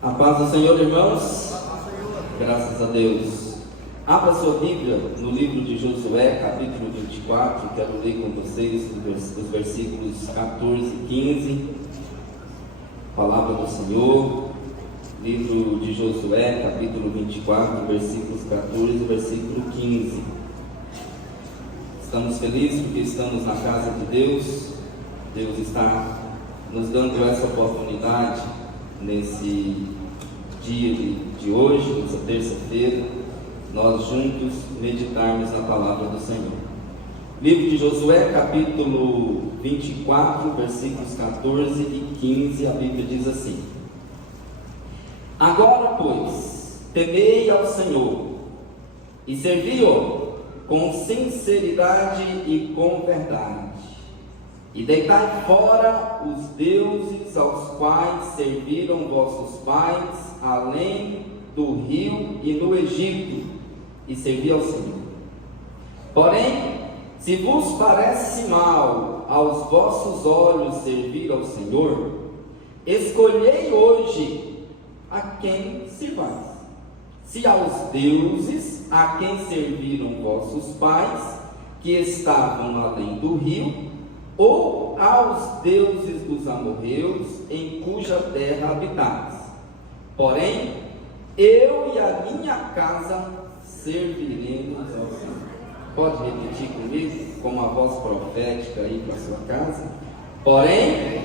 A paz do Senhor, irmãos. Graças a Deus. Abra sua Bíblia no livro de Josué, capítulo 24. Quero ler com vocês os versículos 14 e 15. Palavra do Senhor. Livro de Josué, capítulo 24, versículos 14 e versículo 15. Estamos felizes porque estamos na casa de Deus. Deus está nos dando essa oportunidade nesse dia de hoje, nessa terça-feira, nós juntos meditarmos na palavra do Senhor. Livro de Josué, capítulo 24, versículos 14 e 15, a Bíblia diz assim: Agora, pois, temei ao Senhor e servi-o com sinceridade e com verdade, e deitai fora os deuses aos quais serviram vossos pais, além do rio e no Egito, e servi ao Senhor. Porém, se vos parece mal aos vossos olhos servir ao Senhor, escolhei hoje a quem servais: se aos deuses a quem serviram vossos pais, que estavam além do rio, ou aos deuses dos amorreus, em cuja terra habitais. Porém, eu e a minha casa serviremos ao Senhor. Pode repetir comigo, com uma voz profética aí para sua casa? Porém,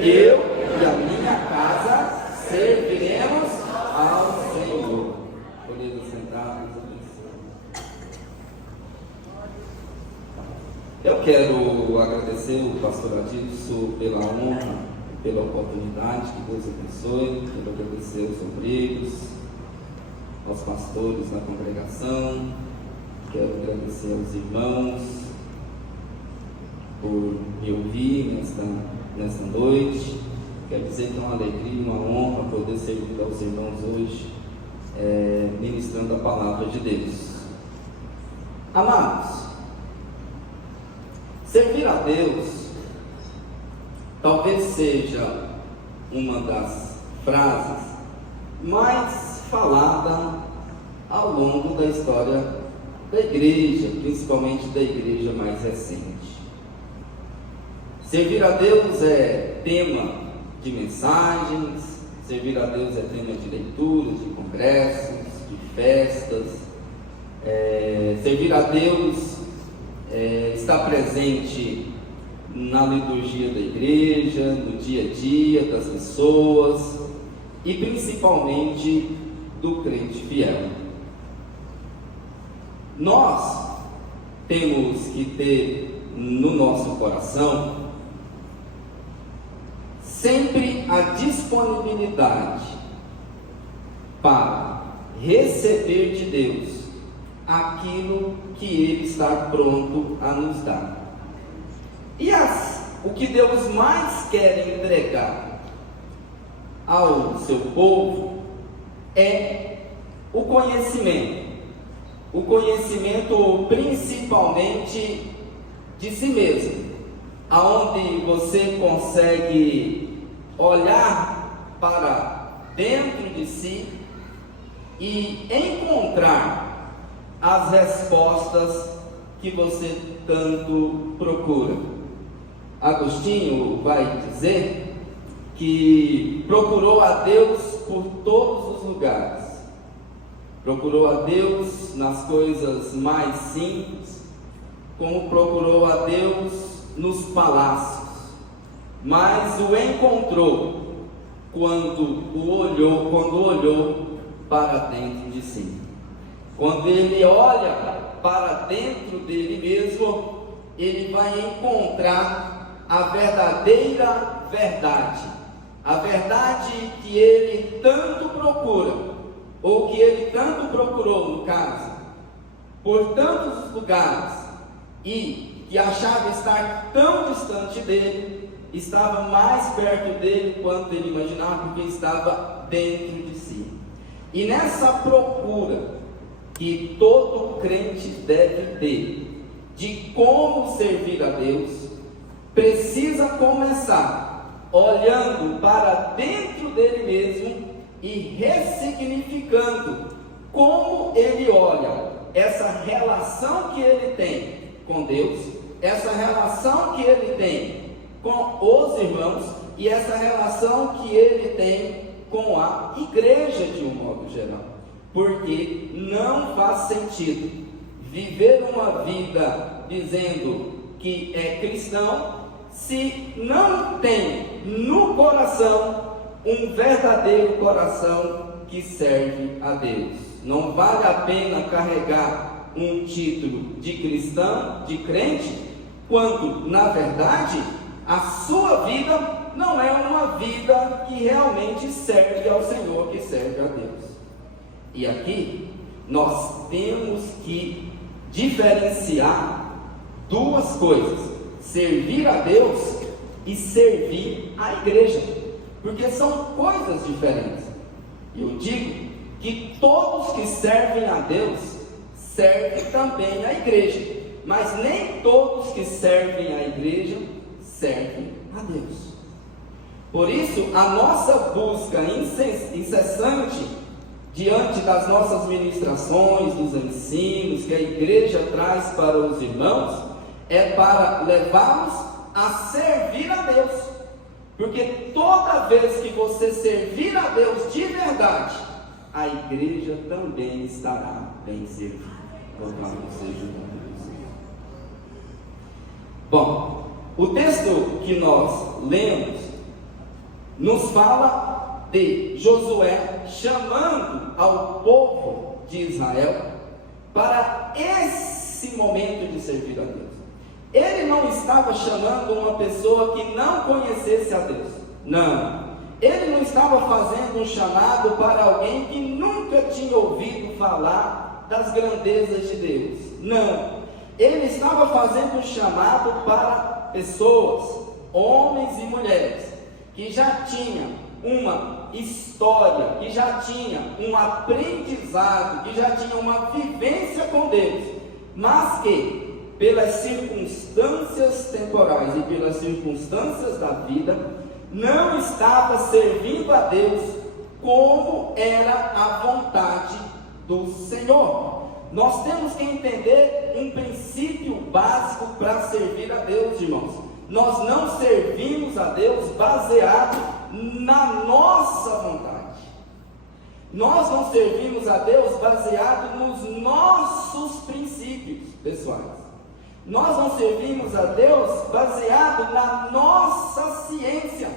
eu e a minha casa serviremos ao Senhor. Podemos sentar. Eu quero agradecer o pastor Adilson pela honra, pela oportunidade, que Deus abençoe. Quero agradecer aos obreiros, aos pastores da congregação. Quero agradecer aos irmãos por me ouvir nesta noite. Quero dizer que é uma alegria, uma honra poder servir aos irmãos hoje, ministrando a palavra de Deus. Amados, servir a Deus talvez seja uma das frases mais falada ao longo da história da igreja, principalmente da igreja mais recente. Servir a Deus é tema de mensagens, servir a Deus é tema de leituras, de congressos, de festas. Servir a Deus está presente na liturgia da igreja, no dia a dia das pessoas e principalmente do crente fiel. Nós temos que ter no nosso coração sempre a disponibilidade para receber de Deus aquilo que Ele está pronto a nos dar. E o que Deus mais quer entregar ao seu povo é o conhecimento principalmente de si mesmo, aonde você consegue olhar para dentro de si e encontrar as respostas que você tanto procura. Agostinho vai dizer que procurou a Deus por todos os lugares. Procurou a Deus nas coisas mais simples, como procurou a Deus nos palácios, mas o encontrou quando olhou para dentro de si. Quando ele olha para dentro dele mesmo, ele vai encontrar a verdadeira verdade, a verdade que ele tanto procura, ou que ele tanto procurou, no caso, por tantos lugares, e que achava estar tão distante dele, estava mais perto dele quanto ele imaginava, porque estava dentro de si. E nessa procura que todo crente deve ter de como servir a Deus, precisa começar olhando para dentro dele mesmo e ressignificando como ele olha essa relação que ele tem com Deus, essa relação que ele tem com os irmãos e essa relação que ele tem com a igreja de um modo geral. Porque não faz sentido viver uma vida dizendo que é cristão se não tem no coração um verdadeiro coração que serve a Deus. Não vale a pena carregar um título de cristão, de crente, quando na verdade a sua vida não é uma vida que realmente serve ao Senhor, que serve a Deus. E aqui nós temos que diferenciar duas coisas: servir a Deus e servir a igreja, porque são coisas diferentes. Eu digo que todos que servem a Deus servem também a igreja, mas nem todos que servem a igreja servem a Deus. Por isso, a nossa busca incessante diante das nossas ministrações, dos ensinos que a igreja traz para os irmãos, é para levá-los a servir a Deus. Porque toda vez que você servir a Deus de verdade, a igreja também estará bem servida. Louvado seja o nome do Senhor. Bom, o texto que nós lemos nos fala de Josué chamando ao povo de Israel para esse momento de servir a Deus. Ele não estava chamando uma pessoa que não conhecesse a Deus. Não. Ele não estava fazendo um chamado para alguém que nunca tinha ouvido falar das grandezas de Deus. Não. Ele estava fazendo um chamado para pessoas, homens e mulheres, que já tinham uma história, que já tinham um aprendizado, que já tinham uma vivência com Deus, mas que pelas circunstâncias temporais e pelas circunstâncias da vida, não estava servindo a Deus como era a vontade do Senhor. Nós temos que entender um princípio básico para servir a Deus, irmãos. Nós não servimos a Deus baseado na nossa vontade. Nós não servimos a Deus baseado nos nossos princípios pessoais. Nós não servimos a Deus baseado na nossa ciência.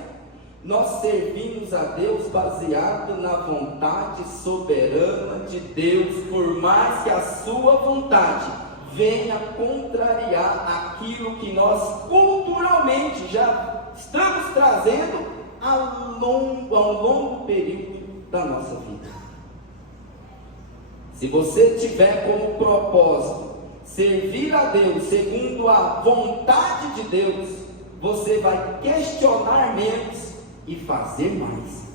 Nós servimos a Deus baseado na vontade soberana de Deus, por mais que a sua vontade venha contrariar aquilo que nós culturalmente já estamos trazendo ao longo período da nossa vida. Se você tiver como propósito servir a Deus segundo a vontade de Deus, você vai questionar menos e fazer mais.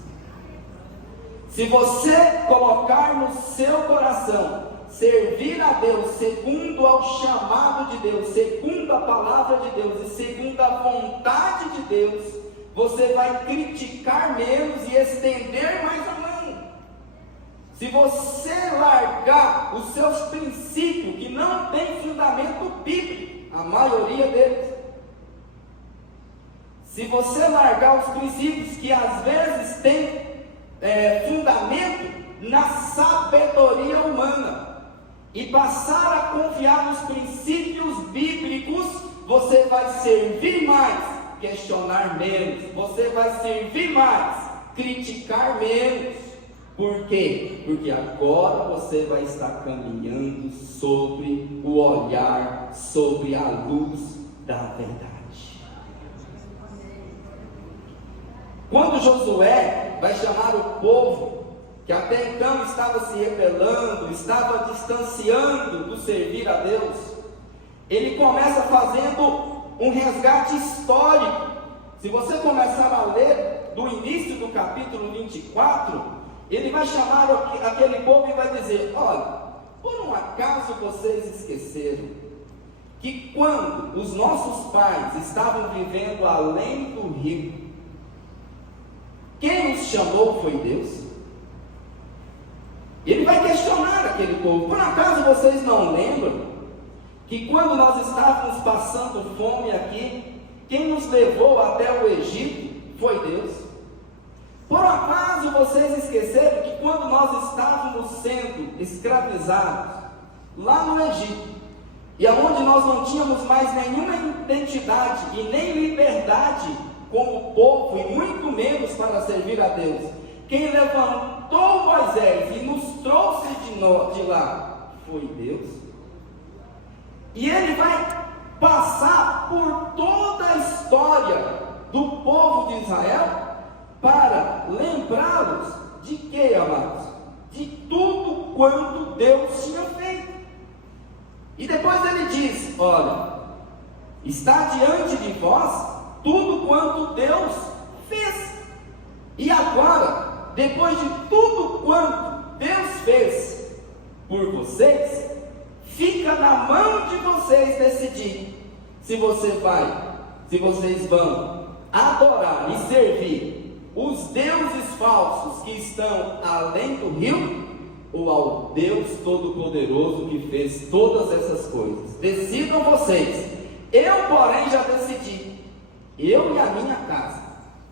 Se você colocar no seu coração servir a Deus segundo ao chamado de Deus, segundo a palavra de Deus e segundo a vontade de Deus, você vai criticar menos e estender mais a mão. Se você largar os seus princípios que não tem fundamento bíblico, a maioria deles, se você largar os princípios que às vezes têm fundamento na sabedoria humana e passar a confiar nos princípios bíblicos, você vai servir mais, questionar menos. Você vai servir mais, criticar menos. Por quê? Porque agora você vai estar caminhando sobre o olhar, sobre a luz da verdade. Quando Josué vai chamar o povo, que até então estava se rebelando, estava distanciando do servir a Deus, ele começa fazendo um resgate histórico. Se você começar a ler do início do capítulo 24, ele vai chamar aquele povo e vai dizer: olha, por um acaso vocês esqueceram que quando os nossos pais estavam vivendo além do rio, quem os chamou foi Deus? povo: por acaso vocês não lembram que quando nós estávamos passando fome aqui, quem nos levou até o Egito foi Deus? Por acaso vocês esqueceram que quando nós estávamos sendo escravizados lá no Egito, e aonde nós não tínhamos mais nenhuma identidade e nem liberdade como povo, e muito menos para servir a Deus, quem levantou Moisés e nos trouxe de lá foi Deus? E ele vai passar por toda a história do povo de Israel para lembrá-los de quê, amados? De tudo quanto Deus tinha feito. E depois ele diz: olha, está diante de vós tudo quanto Deus fez. E agora, depois de tudo quanto Deus fez por vocês, fica na mão de vocês decidir se vocês vão adorar e servir os deuses falsos que estão além do rio, ou ao Deus Todo-Poderoso que fez todas essas coisas. Decidam vocês. Eu, porém, já decidi. Eu e a minha casa,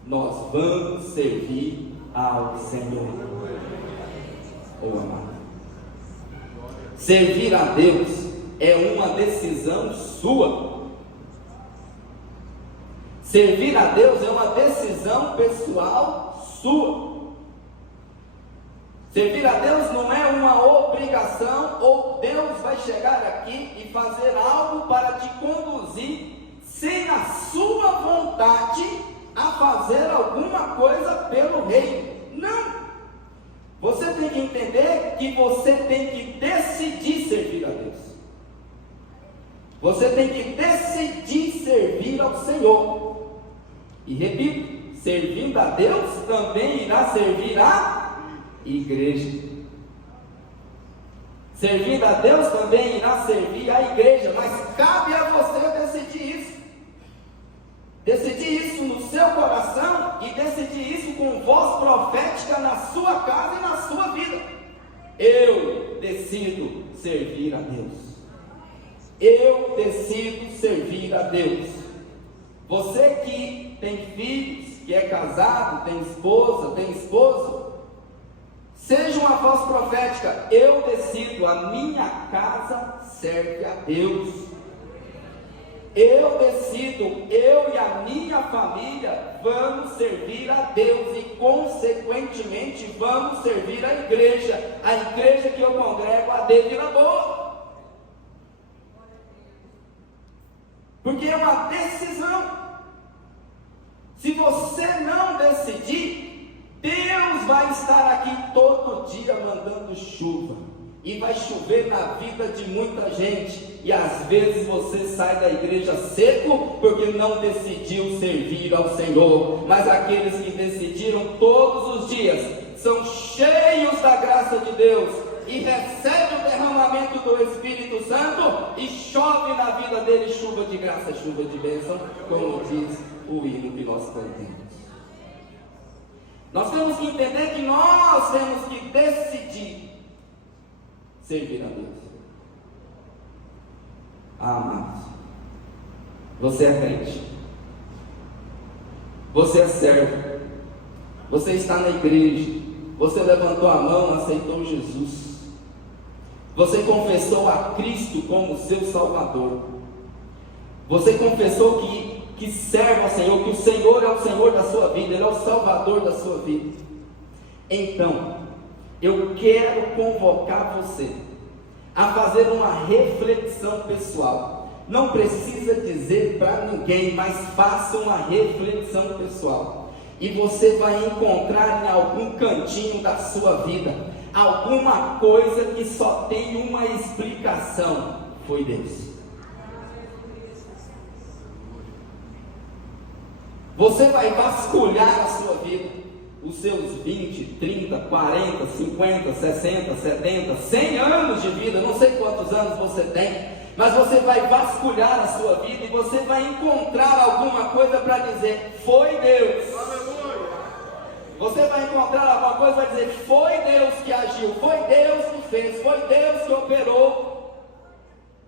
nós vamos servir ao Senhor. Oh, amado, servir a Deus é uma decisão sua. Servir a Deus é uma decisão pessoal sua. Servir a Deus não é uma obrigação, ou Deus vai chegar aqui e fazer algo para te conduzir sem a sua vontade a fazer alguma coisa pelo reino. Não! Você tem que entender que você tem que decidir servir a Deus. Você tem que decidir servir ao Senhor. E repito, servindo a Deus também irá servir a igreja. Servindo a Deus também irá servir a igreja, mas cabe a você decidir isso. Decidir isso no seu coração e decidir isso com voz profética na sua casa e na sua vida. Eu decido servir a Deus. Eu decido servir a Deus. Você que tem filhos, que é casado, tem esposa, tem esposo, seja uma voz profética: eu decido, a minha casa serve a Deus. Eu decido, eu e a minha família vamos servir a Deus e consequentemente vamos servir a igreja que eu congrego a Deus na boa. Porque é uma decisão. Se você não decidir, Deus vai estar aqui todo dia mandando chuva, e vai chover na vida de muita gente, e às vezes você sai da igreja seco porque não decidiu servir ao Senhor. Mas aqueles que decidiram todos os dias são cheios da graça de Deus e recebem o derramamento do Espírito Santo, e chove na vida deles chuva de graça, chuva de bênção, como diz o hino que nós cantamos. Nós temos que entender que nós temos que decidir servir a Deus. Amados, você é crente, você é servo, você está na igreja, você levantou a mão, aceitou Jesus, você confessou a Cristo como seu Salvador, você confessou que serve ao Senhor, que o Senhor é o Senhor da sua vida, Ele é o Salvador da sua vida. Então, eu quero convocar você a fazer uma reflexão pessoal. Não precisa dizer para ninguém, mas faça uma reflexão pessoal. E você vai encontrar em algum cantinho da sua vida alguma coisa que só tem uma explicação: foi Deus. Você vai vasculhar a sua vida, os seus 20, 30, 40, 50, 60, 70, 100 anos de vida, não sei quantos anos você tem, mas você vai vasculhar a sua vida e você vai encontrar alguma coisa para dizer: foi Deus. Você vai encontrar alguma coisa para dizer: foi Deus que agiu, foi Deus que fez, foi Deus que operou.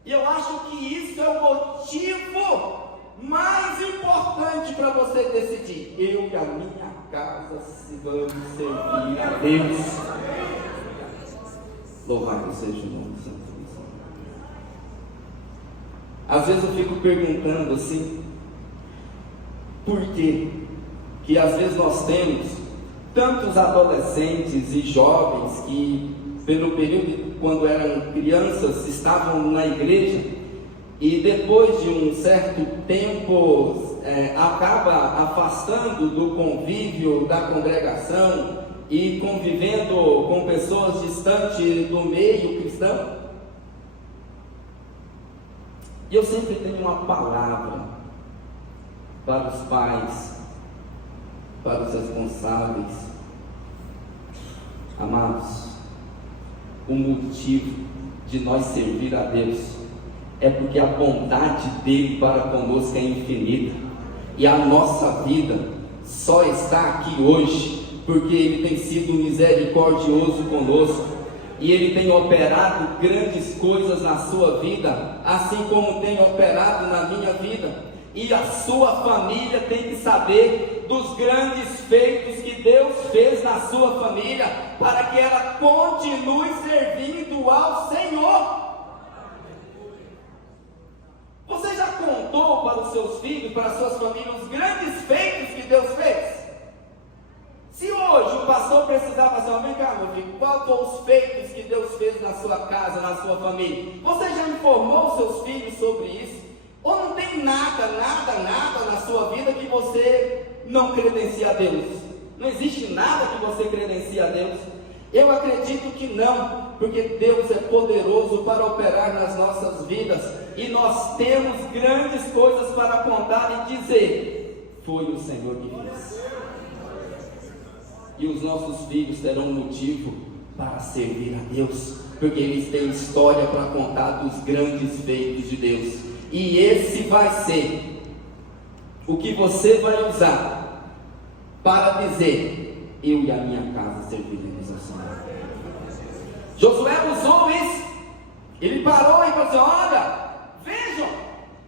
E eu acho que isso é o motivo mais importante para você decidir: eu e a minha casa vamos servir a Deus. Louvado seja o nome do Santo. Às vezes eu fico perguntando assim, por quê? Que às vezes nós temos tantos adolescentes e jovens que, pelo período quando eram crianças, estavam na igreja e depois de um certo tempo acaba afastando do convívio da congregação e convivendo com pessoas distantes do meio cristão. E eu sempre tenho uma palavra para os pais, para os responsáveis. Amados, o motivo de nós servir a Deus é porque a bondade dele para conosco é infinita, e a nossa vida só está aqui hoje porque ele tem sido misericordioso conosco, e ele tem operado grandes coisas na sua vida, assim como tem operado na minha vida. E a sua família tem que saber dos grandes feitos que Deus fez na sua família, para que ela continue servindo ao Senhor. Você já contou para os seus filhos, para as suas famílias, os grandes feitos que Deus fez? Se hoje o pastor precisar fazer vem cá, meu filho, qual foram os feitos que Deus fez na sua casa, na sua família? Você já informou os seus filhos sobre isso? Ou não tem nada na sua vida que você não credencia a Deus? Não existe nada que você credencia a Deus? Eu acredito que não, porque Deus é poderoso para operar nas nossas vidas, e nós temos grandes coisas para contar e dizer: foi o Senhor que fez. E os nossos filhos terão motivo para servir a Deus, porque eles têm história para contar dos grandes feitos de Deus. E esse vai ser o que você vai usar para dizer: eu e a minha casa serviremos ao Senhor. Josué usou isso. Ele parou e falou assim: olha,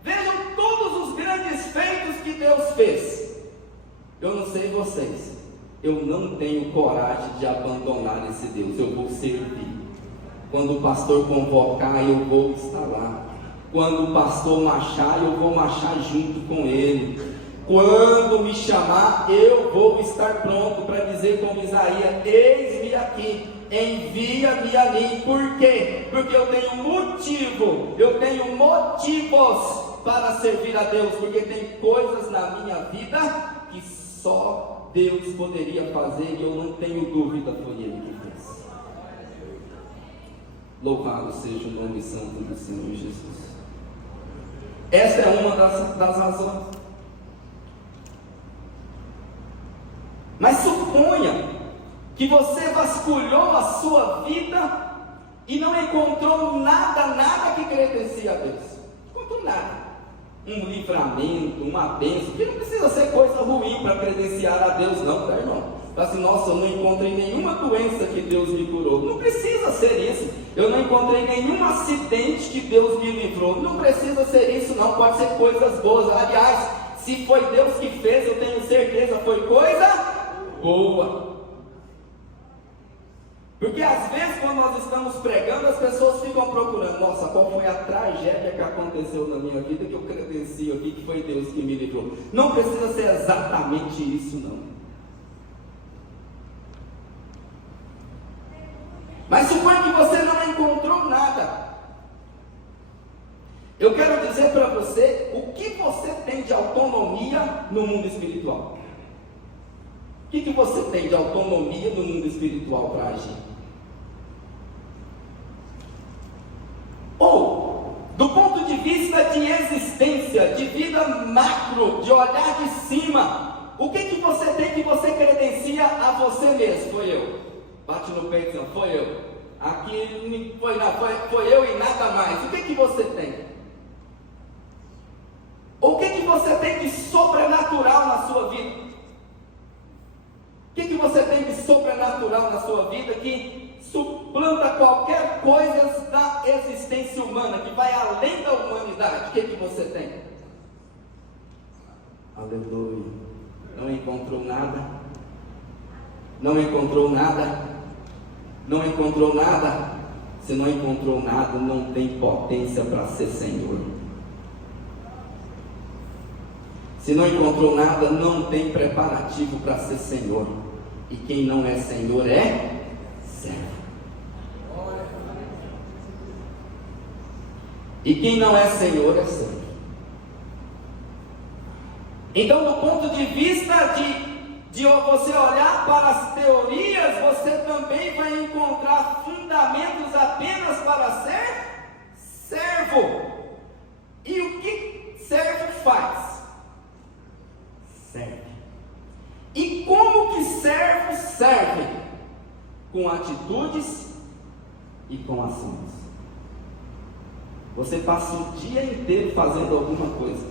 vejam todos os grandes feitos que Deus fez. Eu não sei vocês, eu não tenho coragem de abandonar esse Deus. Eu vou servir. Quando o pastor convocar, eu vou estar lá. Quando o pastor marchar, eu vou marchar junto com ele. Quando me chamar, eu vou estar pronto para dizer como Isaías: eis-me aqui, envia-me a mim. Por quê? Porque eu tenho motivos para servir a Deus, porque tem coisas na minha vida que só Deus poderia fazer, e eu não tenho dúvida, foi Ele que fez. Louvado seja o nome santo do Senhor Jesus. Essa é uma das razões. Mas suponha que você vasculhou a sua vida e não encontrou nada que credencia a Deus. Não encontrou nada. Um livramento, uma bênção, que não precisa ser coisa ruim para credenciar a Deus, não, tá, irmão? Fala assim: nossa, eu não encontrei nenhuma doença que Deus me curou. Não precisa ser isso. Eu não encontrei nenhum acidente que Deus me livrou. Não precisa ser isso, não. Pode ser coisas boas. Aliás, se foi Deus que fez, eu tenho certeza, foi coisa boa. Porque às vezes, quando nós estamos pregando, as pessoas ficam procurando: nossa, qual foi a tragédia que aconteceu na minha vida que eu credencio aqui que foi Deus que me livrou? Não precisa ser exatamente isso, não. Mas suponha que você não encontrou nada. Eu quero dizer para você o que você tem de autonomia no mundo espiritual. O que você tem de autonomia no mundo espiritual para agir? Ou, do ponto de vista de existência, de vida macro, de olhar de cima, o que você tem que você credencia a você mesmo? Foi eu. Bate no peito, não, foi eu. Aqui foi, não, foi eu e nada mais. O que você tem? O que você tem de sobrenatural na sua vida? O que você tem de sobrenatural na sua vida que suplanta qualquer coisa da existência humana, que vai além da humanidade, o que você tem? Aleluia. Não encontrou nada? Não encontrou nada? Não encontrou nada? Se não encontrou nada, não tem potência para ser Senhor. Se não encontrou nada, não tem preparativo para ser Senhor. E quem não é Senhor é servo. E quem não é Senhor é servo. Então, do ponto de vista de você olhar para as teorias, você também vai encontrar fundamentos apenas para ser servo. E o que servo faz? Serve. E como que servo serve? Com atitudes e com ações. Você passa o dia inteiro fazendo alguma coisa.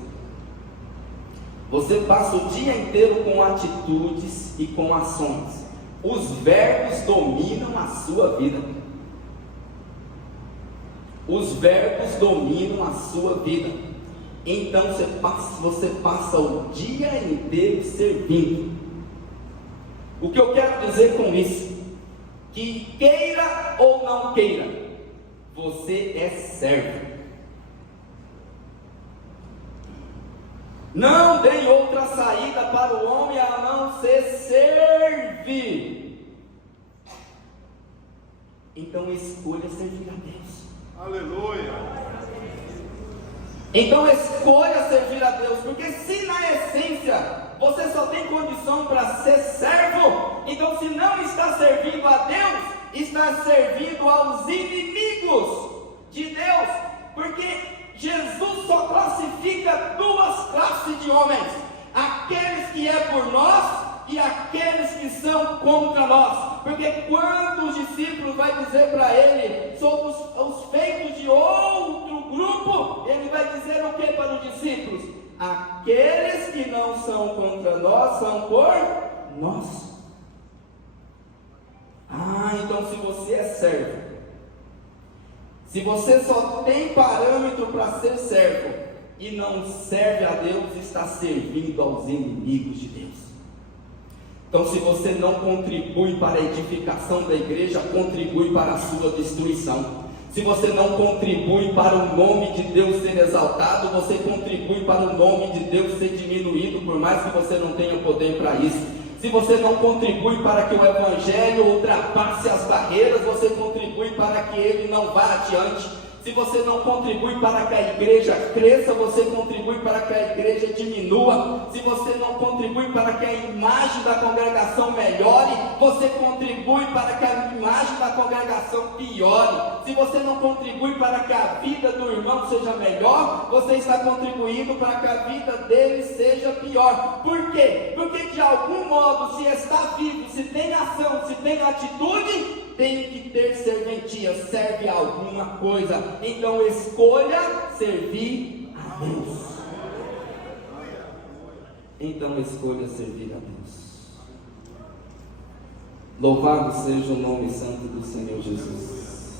Você passa o dia inteiro com atitudes e com ações. Os verbos dominam a sua vida. Os verbos dominam a sua vida. Então você passa o dia inteiro servindo. O que eu quero dizer com isso? Que queira ou não queira, você é servo. Não tem outra saída para o homem a não ser servir. Então escolha servir a Deus. Aleluia. Então escolha servir a Deus, porque se na essência você só tem condição para ser servo, então se não está servindo a Deus, está servindo aos inimigos de Deus, porque Jesus só classifica duas classes de homens: aqueles que é por nós e aqueles que são contra nós. Porque quando os discípulos vai dizer para ele sobre os feitos de outro grupo, ele vai dizer o que para os discípulos? Aqueles que não são contra nós são por nós. Então se você é servo, se você só tem parâmetro para ser servo e não serve a Deus, está servindo aos inimigos de Deus. Então, se você não contribui para a edificação da igreja, contribui para a sua destruição. Se você não contribui para o nome de Deus ser exaltado, você contribui para o nome de Deus ser diminuído, por mais que você não tenha poder para isso. Se você não contribui para que o Evangelho ultrapasse as barreiras, você contribui para que ele não vá adiante. Se você não contribui para que a igreja cresça, você contribui para que a igreja diminua. Se você não contribui para que a imagem da congregação melhore, você contribui para que a imagem da congregação piore. Se você não contribui para que a vida do irmão seja melhor, você está contribuindo para que a vida dele seja pior. Por quê? Porque de algum modo, se está vivo, se tem ação, se tem atitude, tem que ter serventia, serve a alguma coisa. Então escolha servir a Deus. Então escolha servir a Deus. Louvado seja o nome santo do Senhor Jesus.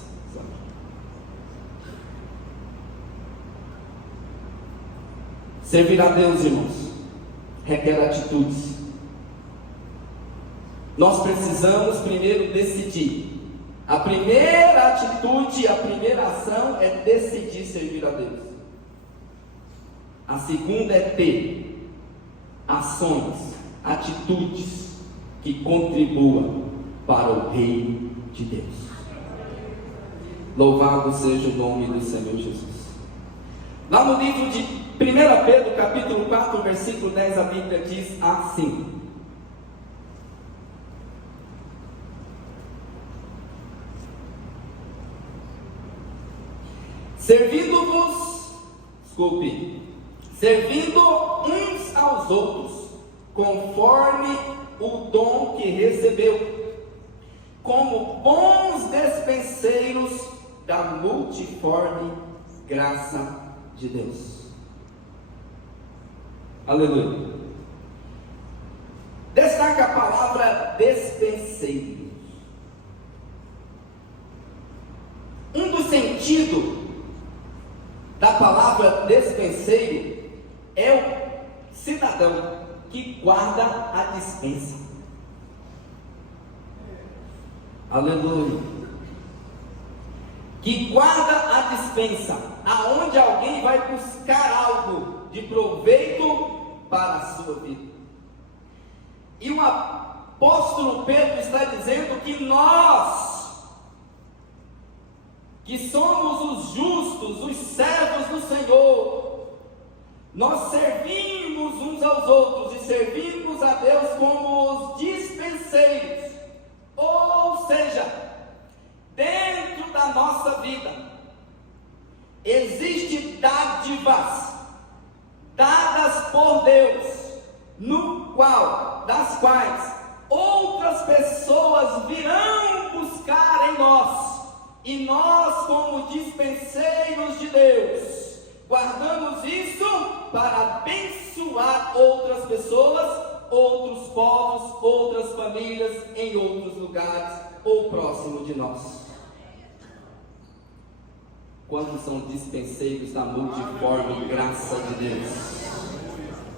Servir a Deus, irmãos, requer atitudes. Nós precisamos primeiro decidir. A primeira atitude, a primeira ação é decidir servir a Deus. A segunda é ter ações, atitudes que contribuam para o reino de Deus. Louvado seja o nome do Senhor Jesus. Lá no livro de 1 Pedro, capítulo 4, versículo 10, a Bíblia diz assim: servindo uns aos outros, conforme o dom que recebeu, como bons despenseiros da multiforme graça de Deus. Aleluia. Destaca a palavra despenseiro. palavra despenseiro é o cidadão que guarda a despensa. Aleluia. Que guarda a despensa, aonde alguém vai buscar algo de proveito para a sua vida. E o apóstolo Pedro está dizendo que nós, que somos os justos, os servos do Senhor, nós servimos uns aos outros e servimos a Deus como os dispenseiros. Ou seja, dentro da nossa vida existem dádivas dadas por Deus, das quais outras pessoas virão buscar em nós, e nós, como dispenseiros de Deus, guardamos isso para abençoar outras pessoas, outros povos, outras famílias, em outros lugares ou próximo de nós. Quantos são dispenseiros da multiforme graça de Deus?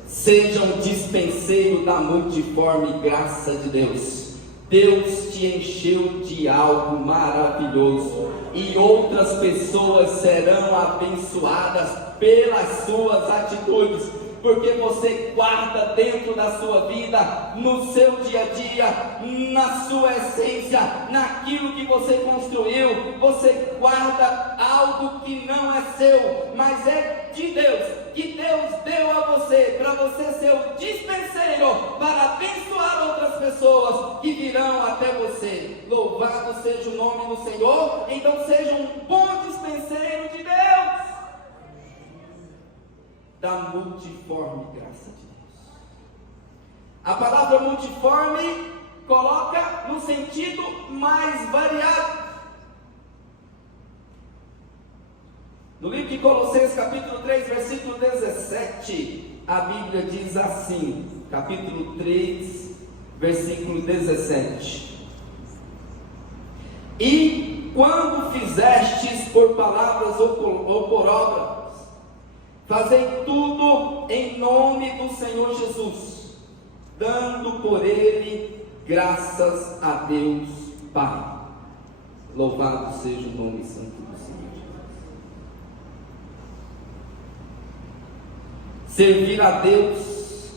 Sejam dispenseiros da multiforme graça de Deus. Deus te encheu de algo maravilhoso, e outras pessoas serão abençoadas pelas suas atitudes, porque você guarda dentro da sua vida, no seu dia a dia, na sua essência, naquilo que você construiu. Você guarda algo que não é seu, mas é de Deus, que Deus deu a você, para você ser o dispenseiro, para abençoar outras pessoas que virão até você. Louvado seja o nome do Senhor. Então seja um bom dispenseiro de Deus, da multiforme graça de Deus. A palavra multiforme coloca no sentido mais variado. No livro de Colossenses, capítulo 3, versículo 17, a Bíblia diz assim, capítulo 3, versículo 17: E quando fizestes por palavras ou por obras, fazei tudo em nome do Senhor Jesus, dando por Ele graças a Deus Pai. Louvado seja o nome santo do Senhor Jesus. Servir a Deus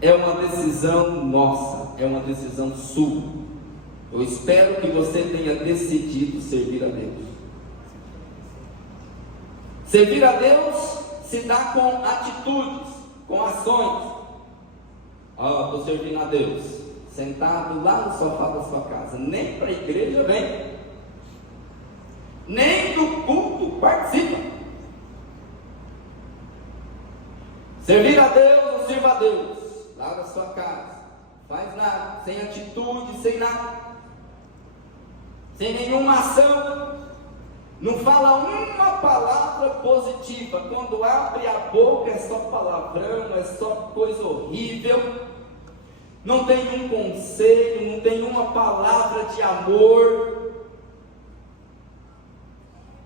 é uma decisão nossa, é uma decisão sua. Eu espero que você tenha decidido servir a Deus. Servir a Deus se dá com atitudes, com ações. Estou servindo a Deus, sentado lá no sofá da sua casa, nem para a igreja vem, nem do culto participa. Servir a Deus, ou sirva a Deus, lá na sua casa, faz nada, sem atitude, sem nada, sem nenhuma ação, não fala uma palavra positiva. Quando abre a boca é só palavrão, é só coisa horrível, não tem um conselho, não tem uma palavra de amor,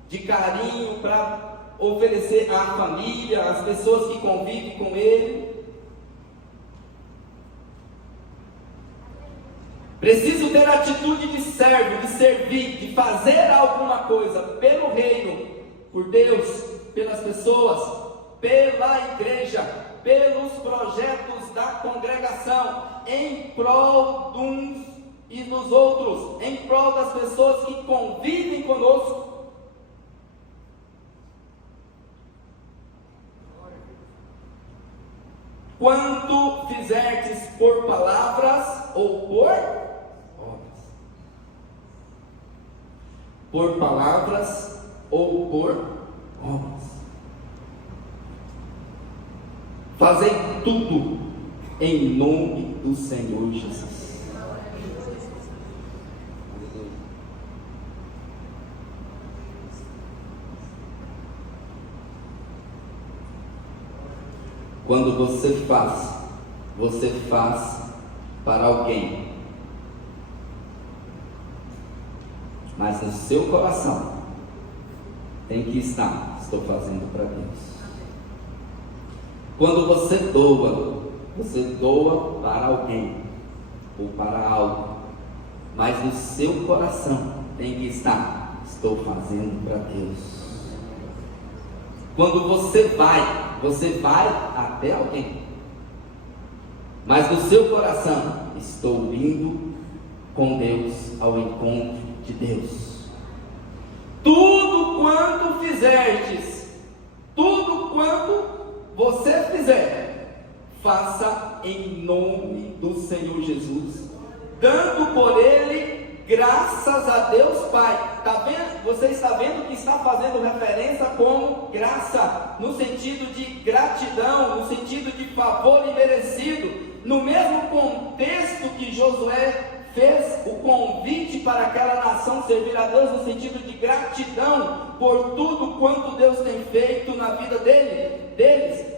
de carinho para oferecer à família, às pessoas que convivem com ele. Preciso ter atitude de servo, de servir, de fazer alguma coisa pelo reino, por Deus, pelas pessoas, pela igreja, pelos projetos da congregação, em prol de uns e dos outros, em prol das pessoas que convivem conosco. Quanto fizerdes por palavras ou por obras? Por palavras ou por obras? Fazei tudo em nome do Senhor Jesus. Quando você faz para alguém, mas no seu coração tem que estar: estou fazendo para Deus. Quando você doa para alguém ou para algo, mas no seu coração tem que estar: estou fazendo para Deus. Quando você vai até alguém, mas no seu coração: estou indo com Deus ao encontro de Deus. Tudo quanto fizerdes, tudo quanto você fizer, faça em nome do Senhor Jesus, dando por ele graças a Deus Pai. Tá vendo? Você está vendo que está fazendo referência como graça, no sentido de gratidão, no sentido de favor imerecido, no mesmo contexto que Josué fez o convite para aquela nação servir a Deus, no sentido de gratidão por tudo quanto Deus tem feito na vida deles,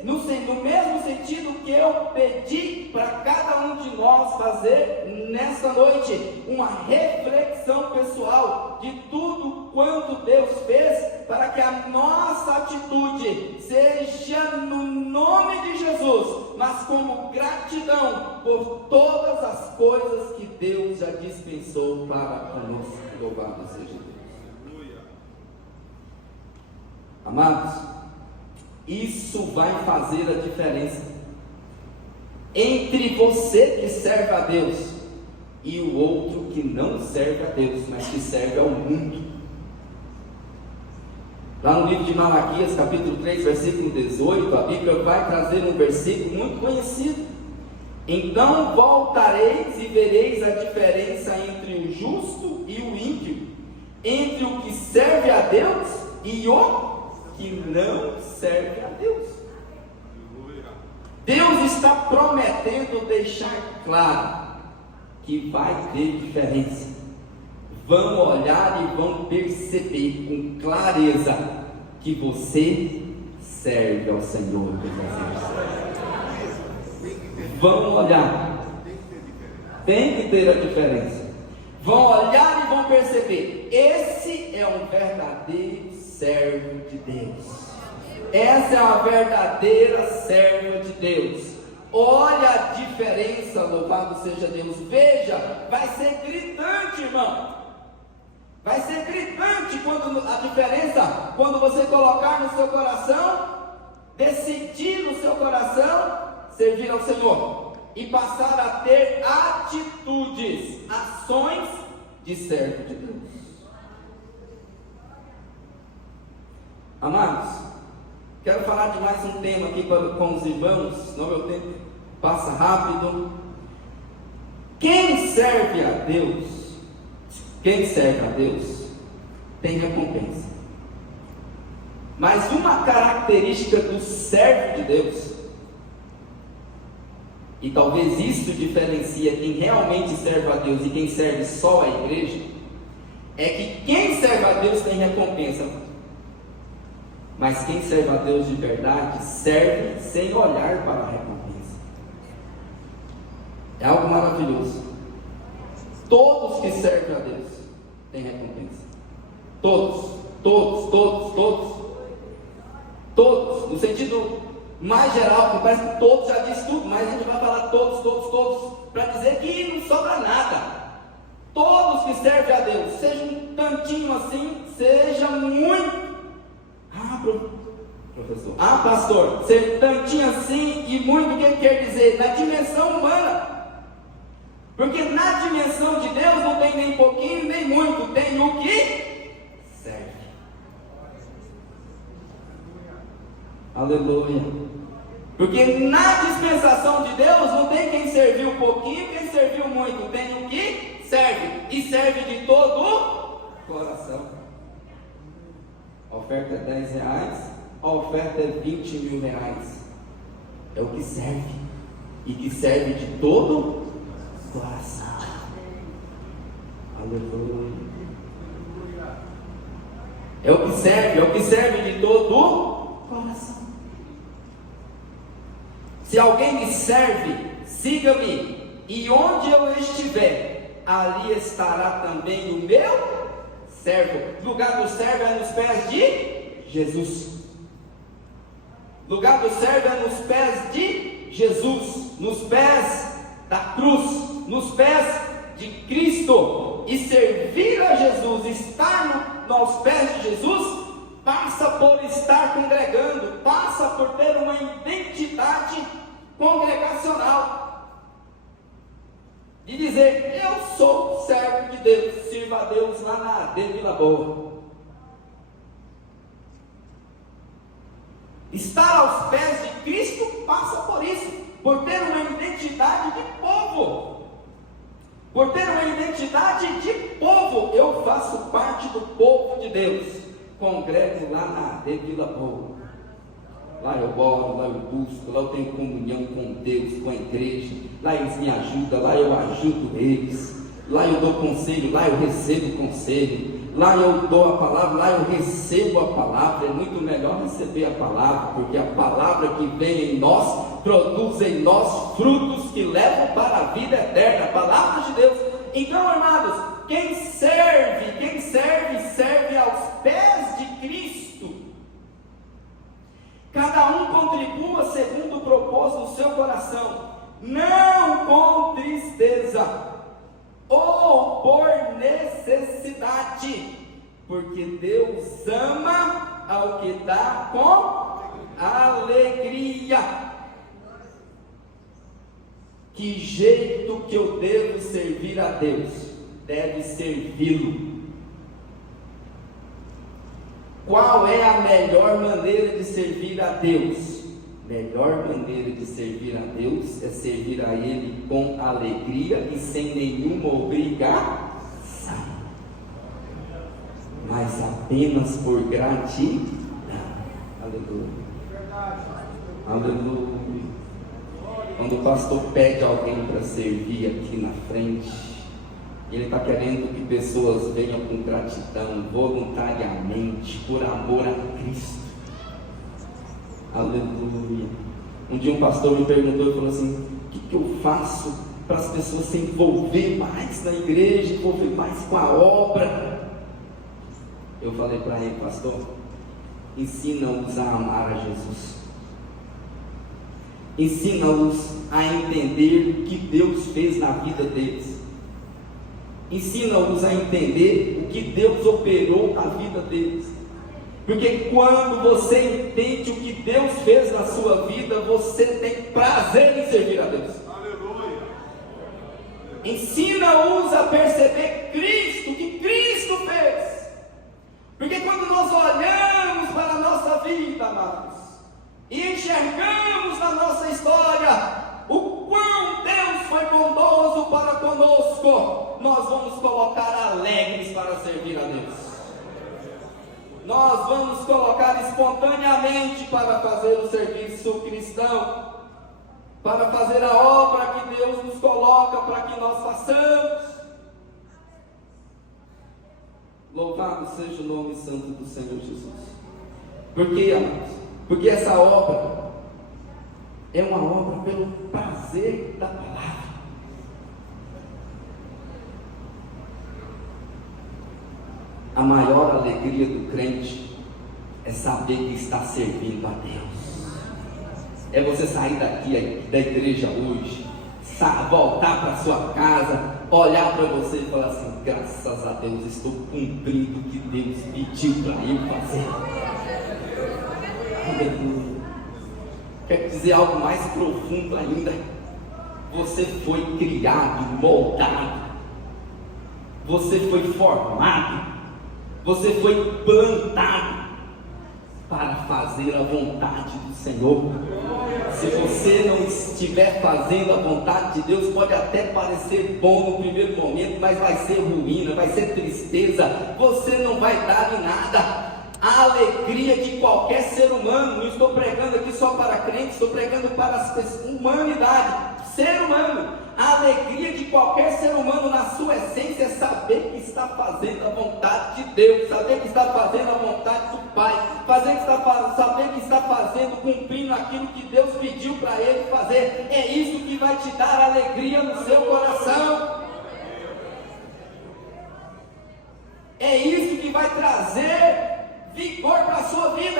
no mesmo sentido que eu pedi para cada um de nós fazer nesta noite, uma reflexão pessoal de tudo quanto Deus fez, para que a nossa atitude seja no nome de Jesus, mas como gratidão por todas as coisas que Deus já dispensou para conosco. Louvado seja Deus. Amados, isso vai fazer a diferença entre você que serve a Deus e o outro que não serve a Deus, mas que serve ao mundo. Lá no livro de Malaquias, capítulo 3, versículo 18, a Bíblia vai trazer um versículo muito conhecido. Então voltareis e vereis a diferença entre o justo e o ímpio, entre o que serve a Deus e o que não serve a Deus. Deus está prometendo deixar claro que vai ter diferença. Vão olhar e vão perceber com clareza que você serve ao Senhor. Vão olhar, tem que ter a diferença. Vão olhar e vão perceber: esse é um verdadeiro servo de Deus. Essa é a verdadeira serva de Deus. Olha a diferença, louvado seja Deus. Veja, vai ser gritante, irmão. Vai ser gritante a diferença quando você colocar no seu coração, decidir no seu coração servir ao Senhor e passar a ter atitudes, ações de servo de Deus. Amados, quero falar de mais um tema aqui com os irmãos, senão meu tempo passa rápido. Quem serve a Deus tem recompensa. Mas uma característica do servo de Deus, e talvez isso diferencia quem realmente serve a Deus e quem serve só a igreja, é que quem serve a Deus tem recompensa, mas quem serve a Deus de verdade serve sem olhar para a recompensa. É algo maravilhoso. Todos que servem a Deus têm recompensa. Todos, no sentido mais geral, que parece que todos já diz tudo, mas a gente vai falar todos, para dizer que não sobra nada. Todos que servem a Deus, seja um tantinho assim, seja muito. Professor. Pastor, ser tantinho assim e muito, o que quer dizer? Na dimensão humana. Porque na dimensão de Deus não tem nem pouquinho, nem muito, tem o que serve. Aleluia. Porque na dispensação de Deus não tem quem serviu pouquinho, quem serviu muito, tem o que serve, e serve de todo o coração. A oferta é R$10, a oferta é R$20.000. É o que serve, e que serve de todo o coração. Aleluia. É o que serve de todo o coração. Se alguém me serve, siga-me, e onde eu estiver, ali estará também o meu servo. O lugar do servo é nos pés de Jesus. Lugar do servo é nos pés de Jesus, nos pés da cruz, nos pés de Cristo. E servir a Jesus, estar aos pés de Jesus, passa por estar congregando, passa por ter uma identidade congregacional, de dizer: eu sou servo de Deus, sirva a Deus lá na AD Vila Boa. Estar aos pés de Cristo passa por isso, por ter uma identidade de povo. Por ter uma identidade de povo. Eu faço parte do povo de Deus. Congrego lá na AD Vila Boa. Lá eu oro, lá eu busco, lá eu tenho comunhão com Deus, com a igreja. Lá eles me ajudam, lá eu ajudo eles. Lá eu dou conselho, lá eu recebo conselho. Lá eu dou a palavra, lá eu recebo a palavra. É muito melhor receber a palavra, porque a palavra que vem em nós, produz em nós frutos que levam para a vida eterna, a palavra de Deus. Então, amados, quem serve aos pés de Cristo. Cada um contribua segundo o propósito do seu coração, não com tristeza ou por necessidade, porque Deus ama ao que dá com alegria. Que jeito que eu devo servir a Deus? Deve servi-lo. Qual é a melhor maneira de servir a Deus? Melhor maneira de servir a Deus é servir a Ele com alegria e sem nenhuma obrigação, mas apenas por gratidão. Aleluia. Aleluia. Quando o pastor pede alguém para servir aqui na frente, ele está querendo que pessoas venham com gratidão, voluntariamente, por amor a Cristo. Aleluia. Um dia um pastor me perguntou e falou assim: o que eu faço para as pessoas se envolver mais na igreja, envolver mais com a obra? Eu falei para ele: pastor, ensina-os a amar a Jesus. Ensina-os a entender o que Deus fez na vida deles. Ensina-os a entender o que Deus operou na vida deles. Porque quando você entende o que Deus fez na sua vida, você tem prazer em servir a Deus. Aleluia. Ensina-os a perceber Cristo, o que Cristo fez. Porque quando nós olhamos para a nossa vida, amados, e enxergamos na nossa história o quão Deus foi bondoso para conosco, nós vamos colocar alegres para servir a Deus. Nós vamos colocar espontaneamente para fazer o serviço cristão, para fazer a obra que Deus nos coloca para que nós façamos. Louvado seja o nome santo do Senhor Jesus. Por quê, amados? Porque essa obra é uma obra pelo prazer da palavra. A maior alegria do crente é saber que está servindo a Deus. É você sair daqui da igreja hoje, voltar para sua casa, olhar para você e falar assim: graças a Deus, estou cumprindo o que Deus pediu para eu fazer. Aleluia. Quer dizer algo mais profundo ainda? Você foi criado, moldado, você foi formado, você foi plantado para fazer a vontade do Senhor. Se você não estiver fazendo a vontade de Deus, pode até parecer bom no primeiro momento, mas vai ser ruína, vai ser tristeza, você não vai dar em nada. A alegria de qualquer ser humano, não estou pregando aqui só para crentes, estou pregando para a humanidade, ser humano. A alegria de qualquer ser humano na sua essência é saber que está fazendo a vontade de Deus, saber que está fazendo a vontade do Pai, saber que está fazendo, cumprindo aquilo que Deus pediu para ele fazer. É isso que vai te dar alegria no seu coração. É isso que vai trazer vigor para a sua vida.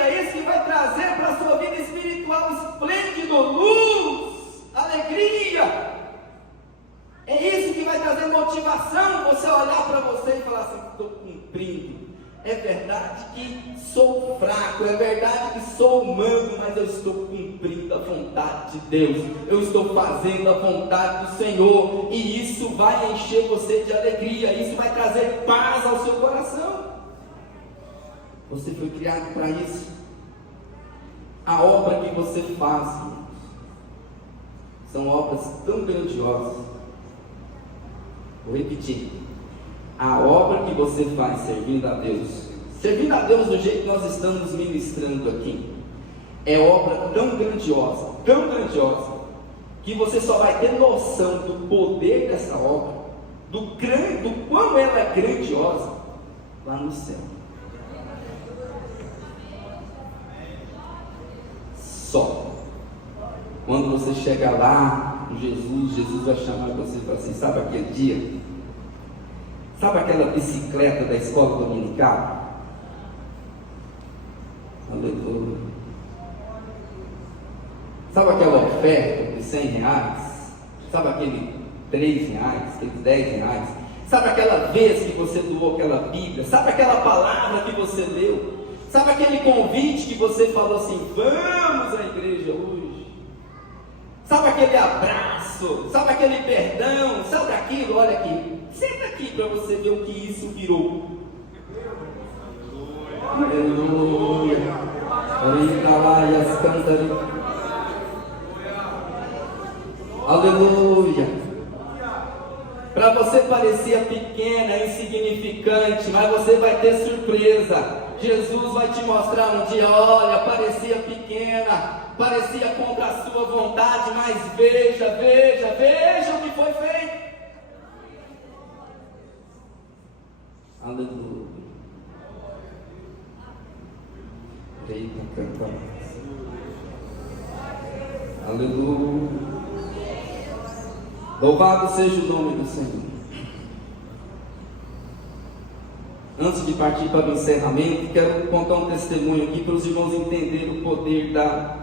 cumprindo. É verdade que sou fraco, é verdade que sou humano, mas eu estou cumprindo a vontade de Deus, eu estou fazendo a vontade do Senhor, e isso vai encher você de alegria, isso vai trazer paz ao seu coração. Você foi criado para isso. A obra que você faz, irmãos, são obras tão grandiosas. Vou repetir. A obra que você faz servindo a Deus do jeito que nós estamos ministrando aqui, é obra tão grandiosa, que você só vai ter noção do poder dessa obra, do quão ela é grandiosa, lá no céu. Só quando você chegar lá, Jesus vai chamar você e falar assim: sabe aquele dia? Sabe aquela bicicleta da escola dominical? Aleluia. Sabe aquela oferta de R$100? Sabe aquele R$3, aqueles R$10? Sabe aquela vez que você doou aquela Bíblia? Sabe aquela palavra que você leu? Sabe aquele convite que você falou assim: vamos à igreja hoje? Sabe aquele abraço? Sabe aquele perdão? Sabe aquilo? Olha aqui, senta aqui para você ver o que isso virou. Aleluia. Aleluia. Para você parecia pequena, insignificante, mas você vai ter surpresa. Jesus vai te mostrar um dia: olha, parecia pequena, parecia contra a sua vontade, mas veja o que foi feito. Aleluia. Eita, canta mais. Aleluia. Louvado seja o nome do Senhor. Antes de partir para o encerramento, quero contar um testemunho aqui para os irmãos entenderem o poder da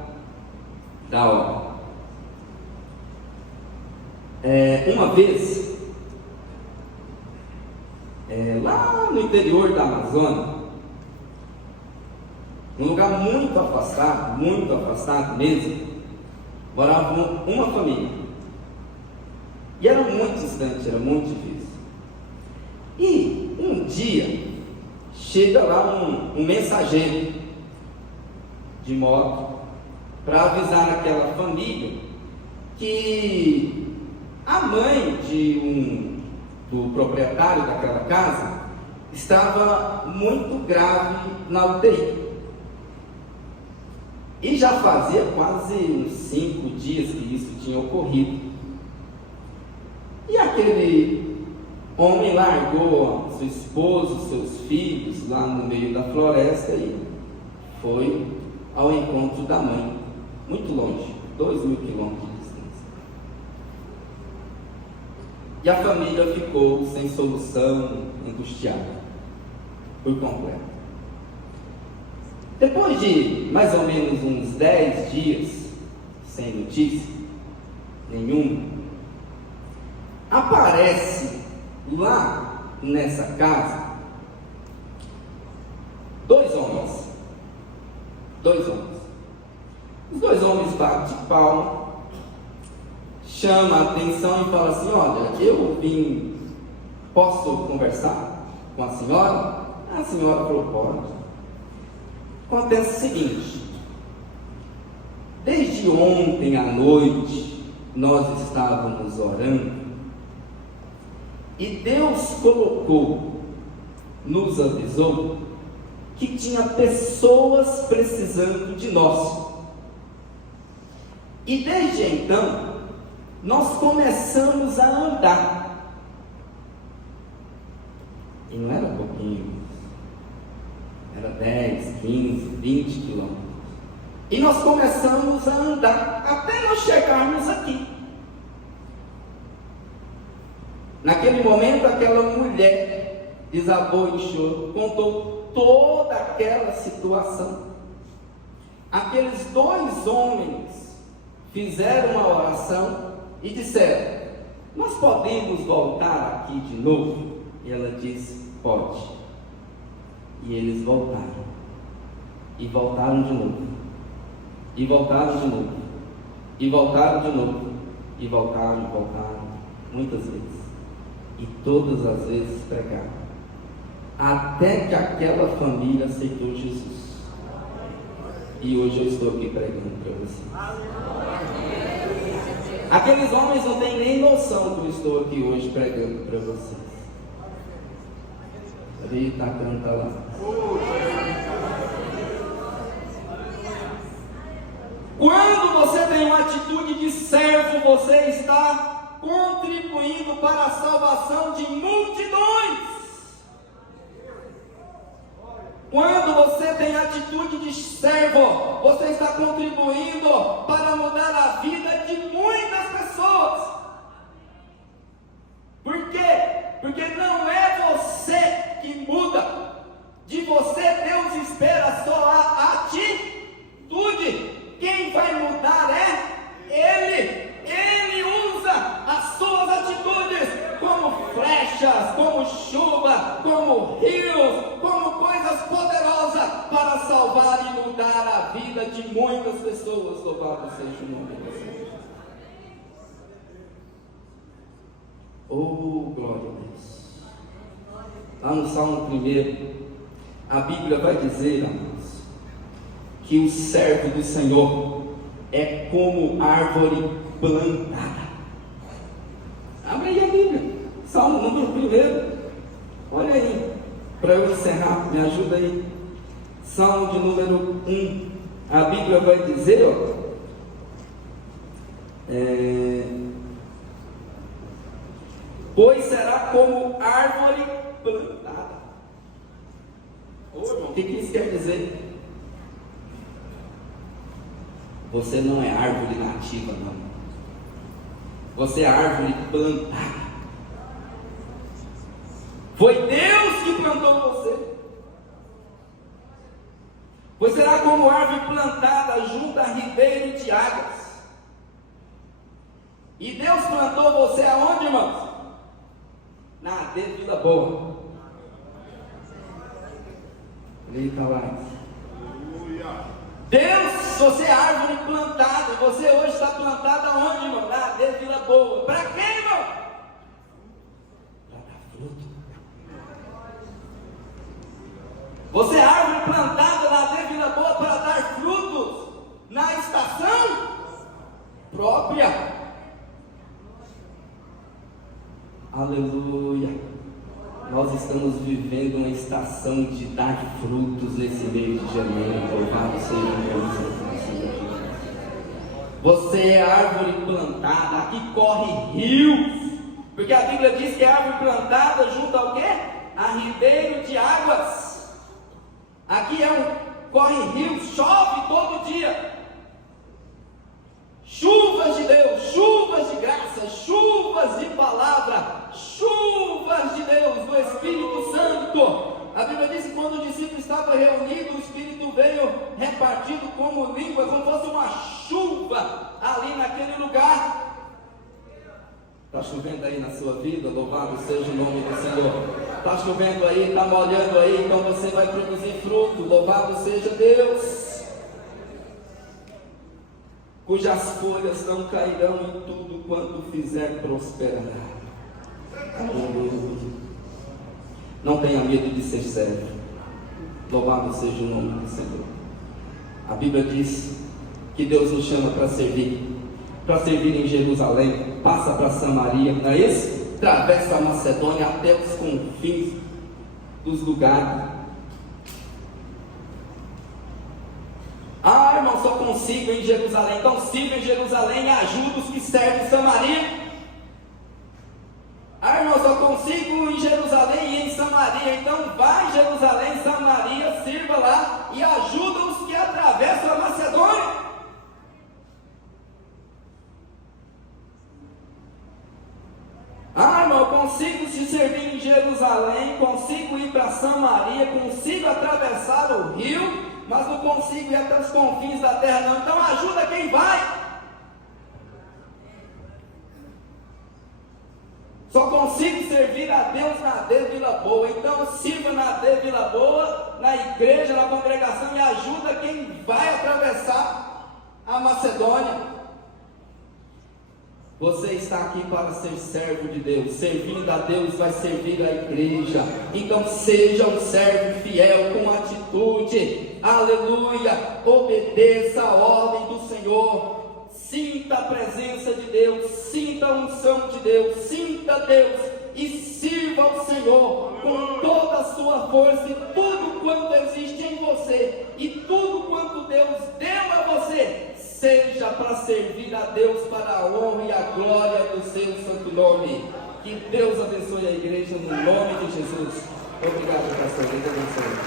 obra. Uma vez, lá no interior da Amazônia, num lugar muito afastado mesmo, morava uma família. E era muito distante, era muito difícil. E um dia, chega lá um mensageiro de moto para avisar aquela família que a mãe do proprietário daquela casa estava muito grave na UTI. E já fazia quase uns 5 dias que isso tinha ocorrido. E aquele homem largou sua esposa, seus filhos lá no meio da floresta e foi ao encontro da mãe, muito longe, 2.000 quilômetros de distância. E a família ficou sem solução, angustiada, por completo. Depois de mais ou menos uns 10 dias sem notícia nenhuma, aparece lá nessa casa dois homens. Os dois homens batem palma, chamam a atenção e falam assim: olha, posso conversar com a senhora? A senhora falou: pode. Acontece o seguinte: desde ontem à noite nós estávamos orando e Deus nos avisou que tinha pessoas precisando de nós. E desde então nós começamos a andar. E não era pouquinho, era 10, 15, 20 quilômetros. E nós começamos a andar até nós chegarmos aqui. Naquele momento, aquela mulher desabou em choro, contou toda aquela situação. Aqueles dois homens fizeram uma oração e disseram: nós podemos voltar aqui de novo? E ela disse: pode. E eles voltaram. E voltaram de novo. E voltaram de novo. E voltaram de novo. E voltaram, muitas vezes. E todas as vezes pregaram. Até que aquela família aceitou Jesus. E hoje eu estou aqui pregando para vocês. Aqueles homens não têm nem noção que eu estou aqui hoje pregando para vocês. Eita, canta lá. Quando você tem uma atitude de servo, você está contribuindo para a salvação de multidões. Quando você tem atitude de servo, você está contribuindo para mudar a vida de muitas pessoas. Por quê? Porque não é você que muda. De você Deus espera só a atitude. Quem vai mudar é Ele. Ele usa as suas atitudes como flechas, como chuva, como rios, como coisas poderosas para salvar e mudar a vida de muitas pessoas. Louvado seja o nome do Senhor. Oh, glória a Deus. Lá no Salmo 1, a Bíblia vai dizer, amados, que o servo do Senhor é como árvore plantada. Abre aí a Bíblia, Salmo número 1, olha aí, para eu encerrar, me ajuda aí. Salmo de número 1, a Bíblia vai dizer, pois será como árvore plantada. Ô irmão, o que isso quer dizer? Você não é árvore nativa, não. Você é árvore plantada. Foi Deus que plantou você. Você será como árvore plantada junto a ribeiro de águas. E Deus plantou você aonde, irmãos? Na Vila Boa. Eita lá. Deus, você é árvore plantada. Você hoje está plantada aonde, irmão? Na Vila Boa. Para quê, irmão? Para dar fruto. Você é árvore plantada na Vila Boa para dar frutos na estação própria. Aleluia. Nós estamos vivendo uma estação de dar frutos nesse mês de janeiro. Louvado seja o Senhor. Você é árvore plantada. Aqui corre rios. Porque a Bíblia diz que é árvore plantada junto ao quê? A ribeiro de águas. Aqui corre rios, chove todo dia. Chuvas de Deus, chuvas de graça, chuvas de palavra, chuvas de Deus, do Espírito Santo. A Bíblia diz que quando o discípulo estava reunido, o Espírito veio repartido como língua, como fosse uma chuva ali naquele lugar. Está chovendo aí na sua vida? Louvado seja o nome do Senhor. Está chovendo aí, está molhando aí, então você vai produzir fruto. Louvado seja Deus. Cujas folhas não cairão em tudo quanto fizer prosperar. Não tenha medo de ser servo. Louvado seja o nome do Senhor. A Bíblia diz que Deus nos chama para servir. Para servir em Jerusalém. Passa para Samaria, não é isso? Atravessa a Macedônia até os confins dos lugares. Ah, irmão, só consigo em Jerusalém. Então siga em Jerusalém e ajuda os que servem em Samaria. Ah, irmão, só consigo em Jerusalém e em Samaria. Então vai em Jerusalém e Samaria, sirva lá e ajuda os que atravessam a Macedônia. Ah, irmão, consigo te servir em Jerusalém, consigo ir para Samaria, consigo atravessar o rio, mas não consigo ir até os confins da terra não. Então ajuda quem vai. Só consigo servir a Deus na Vila Boa. Então sirva na Vila Boa na igreja, na congregação e ajuda quem vai atravessar a Macedônia. Você está aqui para ser servo de Deus. Servindo a Deus vai servir a igreja. Então seja um servo fiel com atitude. Aleluia. Obedeça a ordem do Senhor. Sinta a presença de Deus. Sinta a unção de Deus. Sinta Deus e sirva ao Senhor com toda a sua força e tudo quanto existe em você e tudo quanto Deus deu a você. Seja para servir a Deus, para a honra e a glória do seu santo nome. Que Deus abençoe a igreja no nome de Jesus. Obrigado, pastor. Deus abençoe.